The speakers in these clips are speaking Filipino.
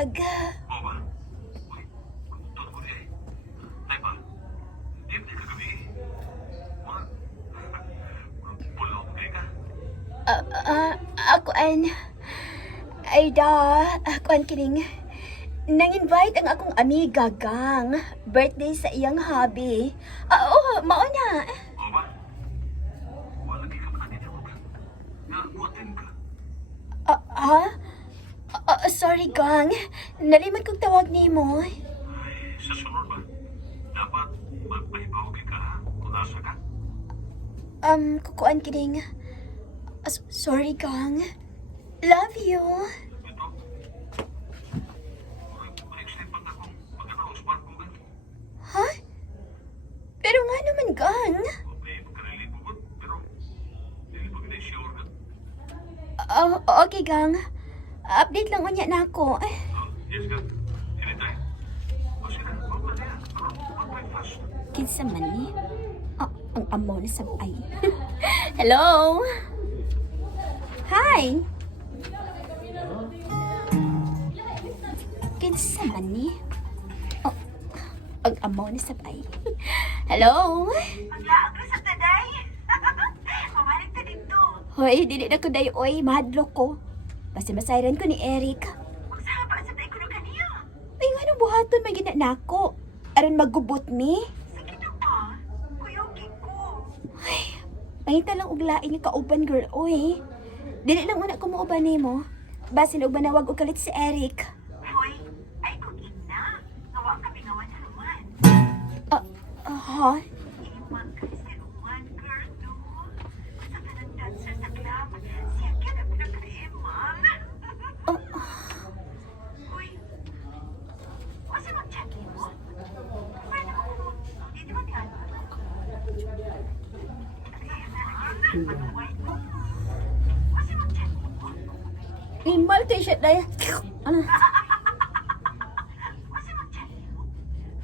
nanawag. Oo ba? Uy, tutun ko niya eh. Tay pa, di ba kagabi? Pulaw mo kayo ka? Akuan. Ay da, akuan kining. Nang-invite ang akong amiga gang. Birthday sa iyang hobby. Oo, mauna. Oo ba? Wala kayo ka mananit ako ka. Buhatin ka. Sorry gang. Nalimot kong tawag ni mo. Ay, sa sunod ba? Dapat magpahibaw ka ha? Kung nasa ka. Kukuan kining. Sorry gang. Love you. Ito. Next time pag akong pagkanaos park ko gan. Ha? Pero nga naman gang. Okay, pagkanalipugod. Pero, hindi pa ginay-sure ka. Okay gang. Update lang unya na ako. Yes ka. Anytime. O sige, huwag na niya. Mag-breakfast. Kinsa man ni? Ang amo na sabay. Hello? Hi! Kinsa man ni? Ang amo na sabay. Hello? Maglaag na sa taday. Mamalik ka dito. Hoy, dili na ko dayoy. Mahadlok ko. Basta masayran ko ni Eric. Magsahaba sa tayo ko ng kaniya. Ay, nga nang buhaton may ginanako. Aron magubot mi. Sige na pa. Kuyogin ko. Ay, pangita lang uglain yung kauban girl, oy. Dili lang una ko mauban mo. Basin og banawag og kalit si Eric. Hoy, ay kung ina. Ngawa kami ngawa na naman. Ha? Iman ka si Roman, girl, no? Sa kanang dancer sa club. Siya kaya kami nagka-iman. Hoy, kasi mag-chat mo? Pwede mo. Hindi mo tiyan. Kasi mag-chat mo? Imal t-shirt na yan. Ano? Kasi mag-chat mo?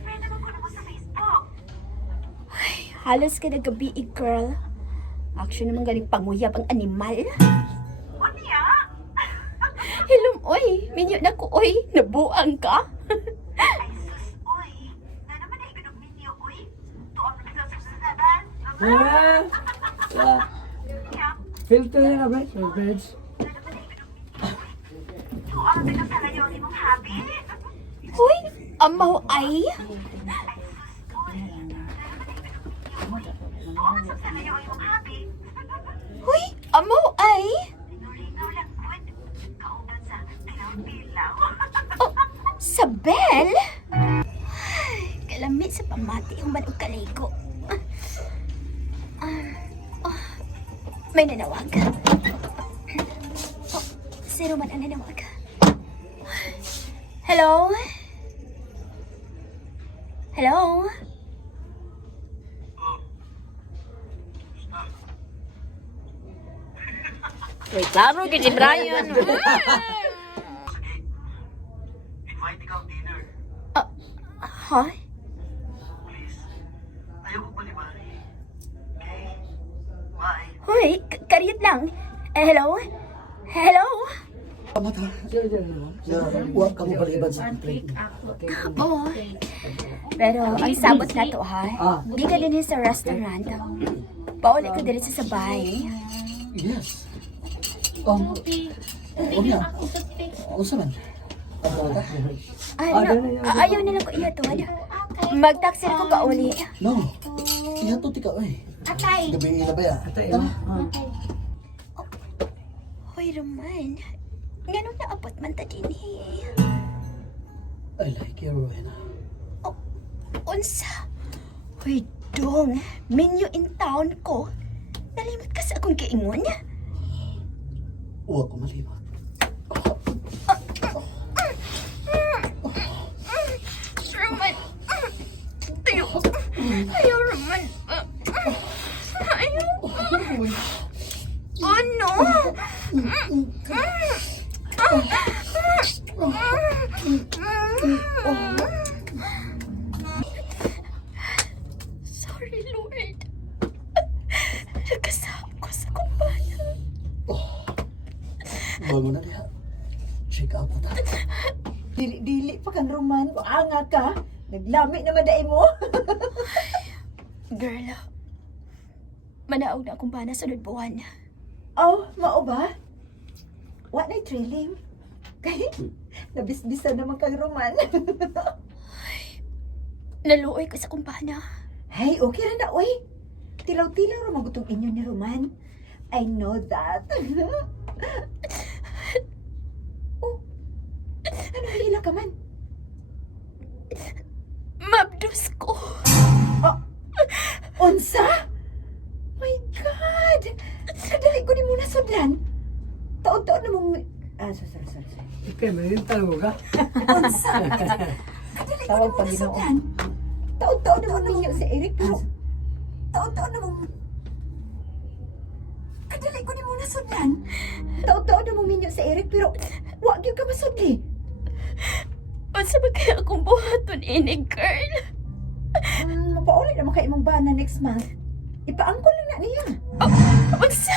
Pwede mo ko sa Facebook. Halos ka na gabi, girl. Action naman galing panguyab ang animal. O niya? Hilom, oy. Minyo na ko, oy. Nabuang ka. Ay, sus, uy. Na naman ay ganong minyo, uy. Tuwag na sa susunadan. Niya? Filter na ba? Sa beds. Na naman ay ganong minyo, uy. Tuwag na sa layo ang imong hobby. Hoy, amaw ay. Ay, sus, uy. Na naman ay ganong minyo, uy. Tuwag na sa layo ang imong hobby. Hoy, amaw ay. Linaw lang, good. Kauban sa tilaw-tilaw. Sabel? Ay, kalamit sa pamati yung manong kaligo. May nanawag. Sino man ang nanawag? Hello? Hello? Uy, klaro ka si Brian. Sige. Invite ikaw dinner. Ha? Please. Ayoko palimari. Okay? Bye. Hoy, karyat lang. Hello? Hello? Mata. Huwag ka mo baliban sa plate. Oo. Pero ang sabot na to ha. Di ka din sa restaurant. Pauli ko din sa sabay. Yes. Una. Usa man. Ayaw nila ko iya to. Mag-taxi ko kauli. No. Ihato ti ka oy. Atay. Gabi ila ba ya? Tara. Hoy, Roman. Ganun na abot man ta din I like you, Rowena. Unsa? Hoy, dong. Menu in town ko. Nalimot ka sa akong kiingon. Huwag ko malimot. Roman. Ayaw. Ayaw, Roman. Ayaw. Oh, no. Sorry, Lord. Nagkasama ko sa kumpanya. Huwag mo na diha. Check out na ta. Dili kang Roman, anga ka. Naglami naman dai mo. Girl, manaog na akong bana sunod buwan. Oh, mao ba? What na trailing? Kay, nabisbisa naman kang Roman. Naluoy ko sa kumpanya. Hey, okay ra na, oy. Tilaw-tilaw ra magutong inyo ni Roman. I know that. Oh, ano hila ka man? Mabdus ko. Oh, unsa? My God! Kadali ko ni mo nasudlan. Taon-taon na mong... sorry. Ikaw, may yung tanong ka? Unsa? Kadali ko ni mo nasudlan. Taon-taon na mong ninyo si Eric, pero... Taon-taon na mong... Kadali ko ni mo nasudlan. Taon-taon na mong ninyo si Eric, pero... Wag yung ka masudli. Unsa ba kaya akong buhaton ini, girl? Mapaulit naman ka imong bana next month. Ipaangkol lang na niya. Unsa?